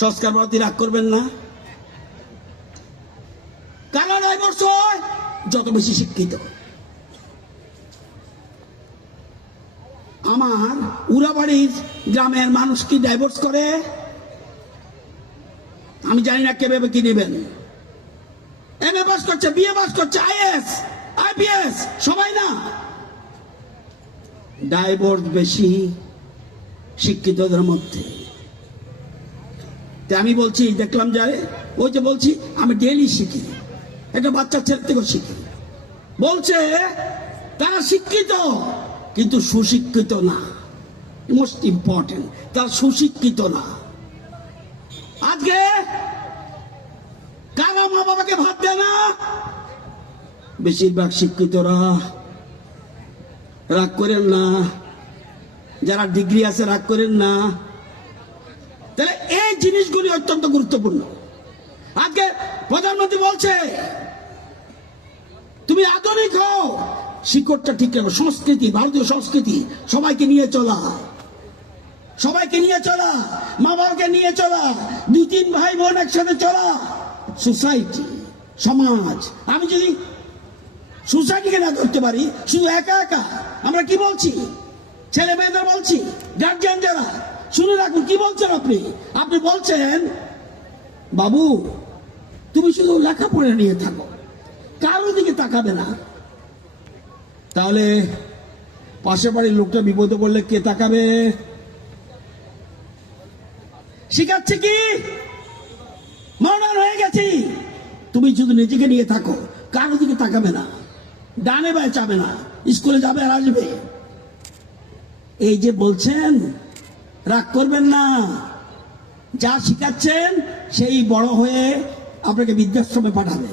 সংস্কার প্রতি রাগ করবেন না। কারণ ডাইভোর্স হয় যত বেশি শিক্ষিত, আমার উড়াবাড়ির গ্রামের মানুষ কি ডাইভোর্স করে? আমি জানি না কে ভেবে কি নেবেন। এম এ পাস করছে বিএ পাস করছে আইএস আইপিএস সবাই না। ডাইভোর্স বেশি শিক্ষিতদের মধ্যে। আমি বলছি, দেখলাম যে, ওই যে বলছি, আমি ডেলি শিখি। একটা বাচ্চা ছেলে থেকে শিখি। বলছে, তারা শিক্ষিত, কিন্তু সুশিক্ষিত না। মোস্ট ইম্পর্টেন্ট তারা সুশিক্ষিত না। আজকে কারা মা বাবাকে ভাত দেয় না? বেশিরভাগ শিক্ষিতরা রাগ করেন না। যারা ডিগ্রি আছে, রাগ করেন না। তাহলে এই জিনিসগুলি অত্যন্ত গুরুত্বপূর্ণ। আজকে প্রধানমন্ত্রী বলছে, তুমি আধুনিক হও, শিকড়টা ঠিক রাখো। সংস্কৃতি, ভারতীয় সংস্কৃতি, সবাইকে নিয়ে চলা। সবাইকে নিয়ে চলা মা বাবাকে নিয়ে চলা, দুই, তিন ভাই বোন একসাথে চলা। সোসাইটি, সমাজ, আমি যদি সোসাইটিকে না ধরতে পারি, শুধু একা একা, আমরা কি বলছি? ছেলে মেয়েদের বলছি গার্জিয়ান যারা শুনে রাখুন, কি বলছেন আপনি? আপনি বলছেন, বাবু, তুমি শুধু লেখাপড়া নিয়ে থাকো, কারোর দিকে তাকাবে না। তাহলে পাশে বাড়ির লোকটা বিপদে পড়লে কে তাকাবে? শিখাচ্ছে কি? মডার্ন হয়ে গেছি। তুমি শুধু নিজেকে নিয়ে থাকো, কারোর দিকে তাকাবে না, ডানে বায় চাবে না, স্কুলে যাবে আর আসবে। এই যে বলছেন রাগ করবেন না। যা শিখাচ্ছেন সেই বড় হয়ে আপনাকে বৃদ্ধাশ্রমে পাঠাবে।